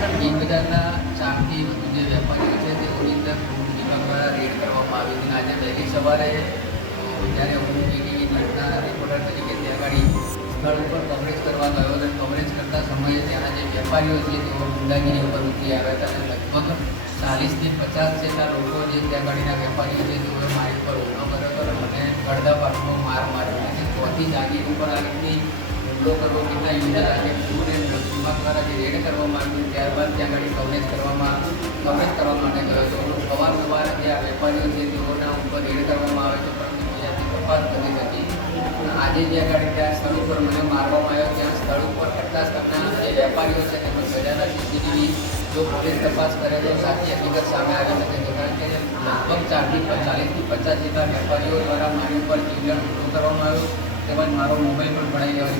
બી બજારના ચાકથી જે વેપારીઓ છે, તેઓની અંદર વિભાગ દ્વારા રેડ કરવામાં આવી હતી. આજે વહેલી સવારે જ્યારે હું એની ન્યૂઝના રિપોર્ટર તરીકે ત્યાં ગાડી સ્થળ ઉપર કવરેજ કરવા ગયો અને કવરેજ કરતા સમયે ત્યાંના જે વેપારીઓ છે, તેઓ ગુંડાગીરી ઉપર ઉતરી આવ્યા હતા અને લગભગ ચાલીસથી પચાસ જેટલા લોકો જે ત્યાં ગાડીના વેપારીઓ છે, તેઓએ મારી પર હુમલો કર્યો હતો અને અડધા પાકનો માર માર્યો અને ચોથી જાગીર ઉપર આ વ્યક્તિ હુમલો કરવો, કેટલા યુઝર આજે પૂરે દ્વારા જે રેડ કરવામાં ત્યારબાદ ત્યાં આગળ કવરેજ કરવામાં કવરેજ કરવા માટે ગયો હતો. અવારનવાર જે આ વેપારીઓ છે, તેઓના ઉપર રેડ કરવામાં આવે છે, પરંતુ ત્યાંથી તપાસ થતી નથી આજે જે આગળ ત્યાં સ્થળ ઉપર મને મારવામાં આવ્યો, ત્યાં સ્થળ ઉપર કેટલા સ્થળના જે વેપારીઓ છે, તેમજ ગજાના સીસીટીવી જો પોલીસ તપાસ કરે તો સાચી હકીકત સામે આવી છે કારણ કે લગભગ ચારથી ચાલીસથી પચાસ જેટલા વેપારીઓ દ્વારા મારી ઉપર ચીંગણ હુમલો કરવામાં આવ્યો. તેમજ મારો મોબાઈલ પણ ભણાઈ ગયો